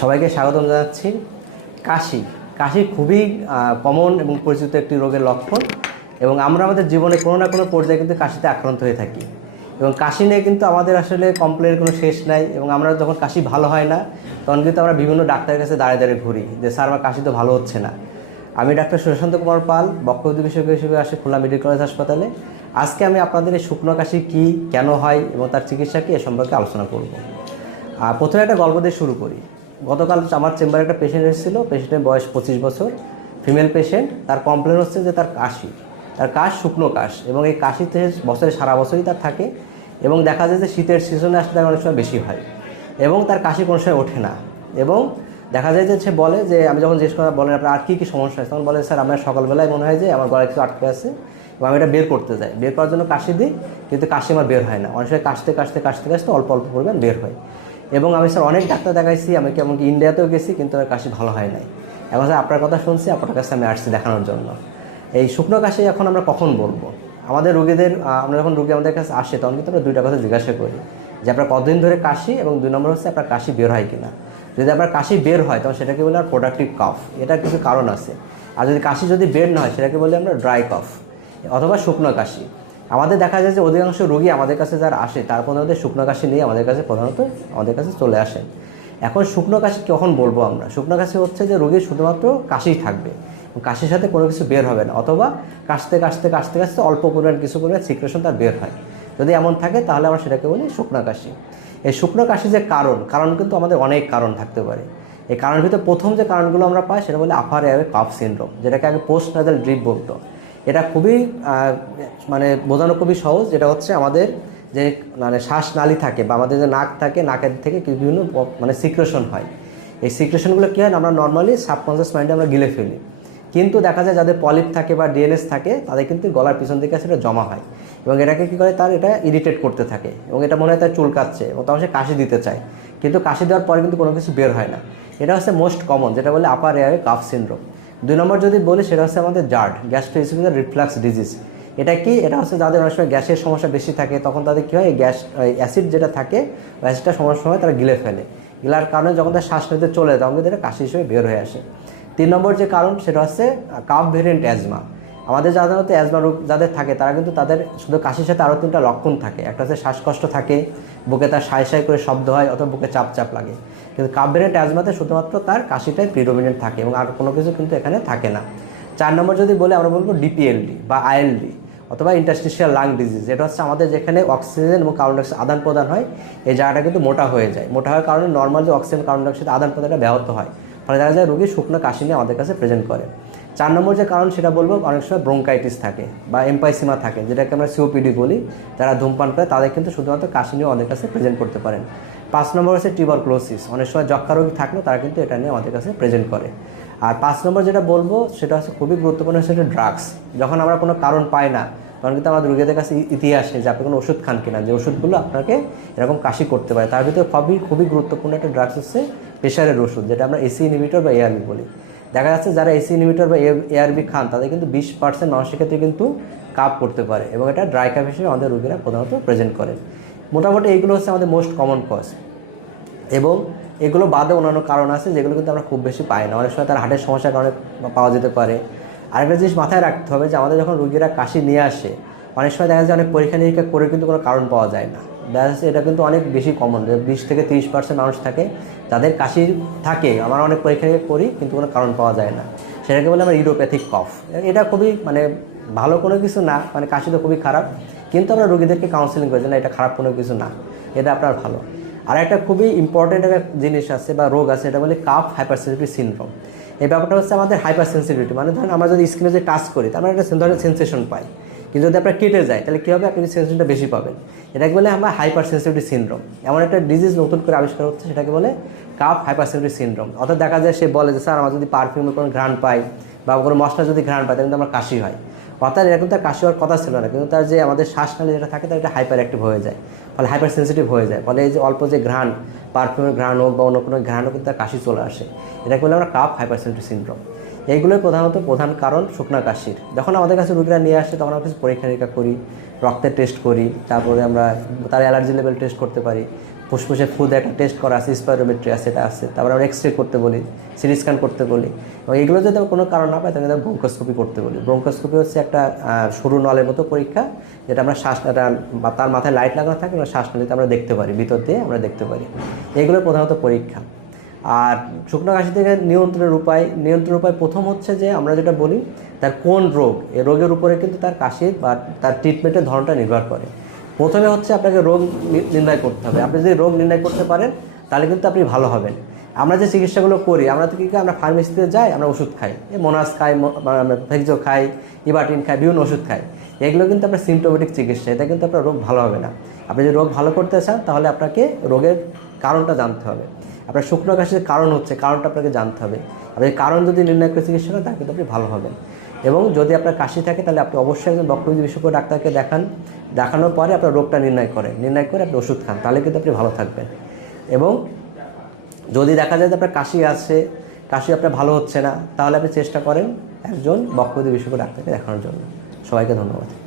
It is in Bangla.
সবাইকে স্বাগতম জানাচ্ছি। কাশি। কাশি খুবই কমন এবং পরিচিত একটি রোগের লক্ষণ এবং আমরা আমাদের জীবনে কোনো না কোনো পর্যায়ে কিন্তু কাশিতে আক্রান্ত হয়ে থাকি। এবং কাশি নিয়ে কিন্তু আমাদের আসলে কমপ্লেনের কোনো শেষ নাই এবং আমরা যখন কাশি ভালো হয় না, তখন কিন্তু আমরা বিভিন্ন ডাক্তারের কাছে দাঁড়িয়ে দাঁড়িয়ে ঘুরি যে, স্যার, আমার কাশি তো ভালো হচ্ছে না। আমি ডাক্তার সুশান্ত কুমার পাল বক্ষবিদ্যু বিশেষজ্ঞ হিসেবে আসি খুলনা মেডিকেল কলেজ হাসপাতালে। আজকে আমি আপনাদের এই শুকনো কাশি কী, কেন হয় এবং তার চিকিৎসা কী এ সম্পর্কে আলোচনা করব। প্রথমে একটা গল্প দিয়ে শুরু করি। গতকাল আমার চেম্বারে একটা পেশেন্ট এসেছিল পেশেন্টের বয়স পঁচিশ বছর ফিমেল পেশেন্ট তার কমপ্লেন হচ্ছে যে তার কাশি, তার কাশ শুকনো কাশ এবং এই কাশিতে বছরে সারা বছরই তার থাকে এবং দেখা যায় যে শীতের সিজনে আসলে তার অনেক সময় বেশি হয় এবং তার কাশি কোনো সময় ওঠে না এবং দেখা যায় যে সে বলে যে, আমি যখন জিজ্ঞেস করা, বলেন আপনার আর কী কী সমস্যা আছে তখন বলে, স্যার, আমার সকালবেলায় মনে হয় যে আমার গলায় কিছু আটকে আছে এবং আমি এটা বের করতে যাই। বের করার জন্য কাশি দিই, কিন্তু কাশি আমার বের হয় না। অনেক সময় কাশতে কাশতে কাশতে কাশতে অল্প অল্প পরিমাণ বের হয়। এবং আমি স্যার অনেক ডাক্তার দেখাইছি, আমি কেমন ইন্ডিয়াতেও গেছি, কিন্তু আমার কাশি ভালো হয় নাই। এখন স্যার আপনার কথা শুনছি, আপনার কাছে আমি আসছি দেখানোর জন্য। এই শুকনো কাশি এখন আমরা কখন বলব? আমাদের রোগীদের আমরা যখন রোগী আমাদের কাছে আসে, তখন কিন্তু আমরা দুইটা কথা জিজ্ঞাসা করি, যে আপনার কতদিন ধরে কাশি এবং দুই নম্বর হচ্ছে আপনার কাশি বের হয় কিনা? যদি আপনার কাশি বের হয়, তখন সেটাকে বলে আর প্রোডাক্টিভ কফ এটার কিছু কারণ আছে। আর যদি কাশি যদি বের না হয়, সেটাকে বলে আমরা ড্রাই কফ অথবা শুকনো কাশি। আমাদের দেখা যায় যে অধিকাংশ রোগী আমাদের কাছে যারা আসে, তার প্রধানত শুকনো কাশি নিয়ে আমাদের কাছে প্রধানত আমাদের কাছে চলে আসেন এখন শুকনো কাশি কখন বলব আমরা? শুকনো কাশি হচ্ছে যে রোগীর শুধুমাত্র কাশিই থাকবে। কাশির সাথে কোনো কিছু বের হবে না, অথবা কাশতে কাশতে কাশতে কাশতে অল্প পরিমাণ কিছু পরিমাণ সিক্রেশন তার বের হয়। যদি এমন থাকে তাহলে আমরা সেটাকে বলি শুকনো কাশি। এই শুকনো কাশি যে কারণ কারণ কিন্তু আমাদের অনেক কারণ থাকতে পারে। এই কারণের ভিতরে প্রথম যে কারণগুলো আমরা পাই সেটা বলে আফার এয়ারে কাফ সিনড্রোম যেটাকে আগে পোস্ট নাজাল ড্রিপ বলতো। এটা খুবই মানে বোঝানো খুবই সহজ। যেটা হচ্ছে আমাদের যে মানে শ্বাসনালী থাকে বা আমাদের যে নাক থাকে, নাকের থেকে বিভিন্ন মানে সিক্রেশন হয়। এই সিক্রেশনগুলো কী হয়? আমরা নর্মালি সাবকনসিয়াস মাইন্ডে আমরা গিলে ফেলি। কিন্তু দেখা যায় যাদের পলিপ থাকে বা ডিএনএস থাকে, তাদের কিন্তু গলার পিছন দিকে সেটা জমা হয়। এবং এটাকে কী করে? তার এটা ইরিটেট করতে থাকে। এবং এটা মনে হয় তার চুলকাচ্ছে এবং তখন সে কাশি দিতে চায়। কিন্তু কাশি দেওয়ার পরে কিন্তু কোনো কিছু বের হয় না। এটা হচ্ছে মোস্ট কমন, যেটা বলে আপার এয়ারে কাফ সিনড্রোম। দুই নম্বর যদি বলি, সেটা হচ্ছে আমাদের জার্ড গ্যাস্ট্রোইসিকুলার রিফ্লাক্স ডিজিজ এটা কি? এটা হচ্ছে যাদের অনেক সময় গ্যাসের সমস্যা বেশি থাকে, তখন তাদের কী হয়? গ্যাস অ্যাসিড যেটা থাকে অ্যাসিডটা সময়ের সময় তারা গিলে ফেলে। গিলার কারণে যখন তার শ্বাস নিতে চলে যায়, তখন এটা কাশি হিসেবে বের হয়ে আসে। তিন নম্বর যে কারণ, সেটা হচ্ছে কাপ ভেরিয়েন্ট অ্যাজমা আমাদের সাধারণত অ্যাজমা রোগ যাদের থাকে, তারা কিন্তু তাদের শুধু কাশির সাথে আরও তিনটা লক্ষণ থাকে। একটা হচ্ছে শ্বাসকষ্ট থাকে, বুকে তার সাই সাই করে শব্দ হয়, অথবা বুকে চাপ চাপ লাগে। কিন্তু ভেরিয়েন্ট অ্যাজমাতে শুধুমাত্র তার কাশিটাই প্রিডোমিনেন্ট থাকে এবং আর কোনো কিছু কিন্তু এখানে থাকে না। চার নম্বর যদি বলে আমরা বলব ডিপিএলডি বা আইএলডি অথবা ইন্টারস্টিশিয়াল লাং ডিজিজ এটা হচ্ছে আমাদের যেখানে অক্সিজেন এবং কার্বন ডাইঅক্সাইড আদান প্রদান হয়, এই জায়গাটা কিন্তু মোটা হয়ে যায়। মোটা হওয়ার কারণে নর্মাল যে অক্সিজেন কার্বন ডাইঅক্সাইড আদান প্রদানটা ব্যাহত হয়। ফলে দেখা যায় রোগী শুকনো কাশি নিয়ে আমাদের কাছে প্রেজেন্ট করে। চার নম্বর যে কারণ সেটা বলব, অনেক সময় ব্রোঙ্কাইটিস থাকে বা এম্পাইসিমা থাকে, যেটাকে আমরা সিওপিডি বলি। যারা ধূমপান করে তাদের কিন্তু শুধুমাত্র কাশি নিয়ে আমাদের কাছে প্রেজেন্ট করতে পারেন। পাঁচ নম্বর হচ্ছে টিউবারক্লোসিস অনেক সময় যক্ষা রোগী থাকলেও তারা কিন্তু এটা নিয়ে আমাদের কাছে প্রেজেন্ট করে। আর পাঁচ নম্বর যেটা বলব, সেটা হচ্ছে খুবই গুরুত্বপূর্ণ সেটা ড্রাগস যখন আমরা কোনো কারণ পাই না, তখন কিন্তু আমাদের রোগীদের কাছে ইতিহাসে যে আপনি কোনো ওষুধ খান কিনা, যে ওষুধগুলো আপনাকে এরকম কাশি করতে পারে। তার ভিতরে খুবই খুবই গুরুত্বপূর্ণ একটা ড্রাগস হচ্ছে প্রেশারের ওষুধ, যেটা আমরা এসি ইনহিবিটর বা এআরবি বলি। দেখা যাচ্ছে যারা এসি ইনহিবিটর বা এআরবি খান, তাদের কিন্তু বিশ পার্সেন্ট মানুষের ক্ষেত্রে কিন্তু কাপ করতে পারে এবং এটা ড্রাই কাপ হিসেবে আমাদের রোগীরা প্রধানত প্রেজেন্ট করেন। মোটামুটি এইগুলো হচ্ছে আমাদের মোস্ট কমন কজ এবং এগুলো বাদে অন্যান্য কারণ আছে যেগুলো কিন্তু আমরা খুব বেশি পাই না। অনেক সময় তার হার্টের সমস্যার কারণে পাওয়া যেতে পারে। আরেকটা জিনিস মাথায় রাখতে হবে যে আমাদের যখন রুগীরা কাশি নিয়ে আসে, অনেক সময় দেখা যায় অনেক পরীক্ষা নিরীক্ষা করে কিন্তু কোনো কারণ পাওয়া যায় না। যাচ্ছে এটা কিন্তু অনেক বেশি কমন বিশ থেকে তিরিশ পার্সেন্ট মানুষ থাকে, যাদের কাশি থাকে। আমরা অনেক পরীক্ষা করি কিন্তু কোনো কারণ পাওয়া যায় না। সেটাকে বলে আমরা ইউরোপ্যাথিক কফ। এটা খুবই মানে ভালো কোনো কিছু না মানে কাশি তো খুবই খারাপ। কিন্তু আমরা রোগীদেরকে কাউন্সেলিং করি না, এটা খারাপ কোনো কিছু না, এটা আপনার ভালো। আর একটা খুবই ইম্পর্টেন্ট একটা জিনিস আছে বা রোগ আছে, এটা বলে কাফ হাইপারসেন্সিটিভ সিনড্রোম এই ব্যাপারটা হচ্ছে আমাদের হাইপার সেন্সিটিভিটি মানে ধরেন আমরা যদি স্কিনে যে টাচ করি, তার মানে একটা ধরনের সেন্সেশন পাই। কিন্তু যদি আপনার কেটে যায়, তাহলে কী হবে? আপনি সেন্সেশনটা বেশি পাবেন। এটাকে বলে আমরা হাইপার সেন্সিটিভিটি সিনড্রোম এমন একটা ডিজিজ নতুন করে আবিষ্কার হচ্ছে, সেটাকে বলে কাফ হাইপার সেন্সিটিভ সিনড্রোম অর্থাৎ দেখা যায়, সে বলে যে, স্যার, আমরা যদি পারফিউমের কোনো ঘ্রাণ পাই বা কোনো মশলা যদি ঘ্রাণ পাই তাহলে কিন্তু আমার কাশি হয়। অর্থাৎ কিন্তু তার কাশি হওয়ার কথা ছিল না, কিন্তু তার যে আমাদের শ্বাসনালী যেটা থাকে তার এটা হাইপার অ্যাক্টিভ হয়ে যায়, ফলে হাইপার সেন্সিটিভ হয়ে যায়, ফলে এই যে অল্প যে ঘ্রাণ পারফিউমের ঘ্রাণ হোক বা অন্য কোনো ঘ্রাণও কিন্তু তার কাশি চলে আসে। এটাকে বলে আমরা কাপ হাইপার সেন্সিটিভ সিনড্রোম এইগুলোই প্রধানত প্রধান কারণ শুকনা কাশির। যখন আমাদের কাছে রোগীরা নিয়ে আসে, তখন আমরা কিছু পরীক্ষা নিরীক্ষা করি, রক্তের টেস্ট করি, তারপরে আমরা তার অ্যালার্জি লেভেল টেস্ট করতে পারি। ফুসফুসে ফুদ একটা টেস্ট করা আছে স্পাইরোমেট্রি আছে, এটা আছে। তারপরে আমরা এক্স রে করতে বলি সিটি স্ক্যান করতে বলি। এবং এগুলো যদি কোনো কারণ না পাই, তাহলে আমরা ব্রঙ্কোস্কোপি করতে বলি। ব্রঙ্কোস্কোপি হচ্ছে একটা সরু নলের মতো পরীক্ষা, যেটা আমরা শ্বাস তার মাথায় লাইট লাগানো থাকে, আমরা শ্বাস আমরা দেখতে পারি, ভিতর দিয়ে আমরা দেখতে পারি। এগুলো প্রধানত পরীক্ষা। আর শুকনো কাশি থেকে নিয়ন্ত্রণের উপায় নিয়ন্ত্রণের উপায় প্রথম হচ্ছে যে আমরা যেটা বলি, তার কোন রোগ? এই রোগের উপরে কিন্তু তার কাশির বা তার ট্রিটমেন্টের ধরনটা নির্ভর করে। প্রথমে হচ্ছে আপনাকে রোগ নির্ণয় করতে হবে। আপনি যদি রোগ নির্ণয় করতে পারেন, তাহলে কিন্তু আপনি ভালো হবেন। আমরা যে চিকিৎসাগুলো করি, আমরা তো কী আমরা ফার্মেসিতে যাই, আমরা ওষুধ খাই। মোনাস খাই ফেক্সো খাই ইবাটিন খাই, বিভিন্ন ওষুধ খাই। এগুলো কিন্তু আপনার সিমটোমেটিক চিকিৎসা, এটা কিন্তু আপনার রোগ ভালো হবে না। আপনি যদি রোগ ভালো করতে চান, তাহলে আপনাকে রোগের কারণটা জানতে হবে। আপনার শুকনো কাশির কারণ হচ্ছে, কারণটা আপনাকে জানতে হবে। আপনি কারণ যদি নির্ণয় করে চিকিৎসা করেন, তাহলে কিন্তু আপনি ভালো হবেন। এবং যদি আপনার কাশি থাকে, তাহলে আপনি অবশ্যই একজন বক্ষবিদ বিশেষজ্ঞ ডাক্তারকে দেখান। দেখানোর পরে আপনার রোগটা নির্ণয় করে। নির্ণয় করে আপনি ওষুধ খান, তাহলে কিন্তু আপনি ভালো থাকবেন। এবং যদি দেখা যায় যে আপনার কাশি আছে, কাশি আপনার ভালো হচ্ছে না, তাহলে আপনি চেষ্টা করেন একজন বক্ষদি বিশেষজ্ঞ ডাক্তারকে দেখানোর জন্য। সবাইকে ধন্যবাদ।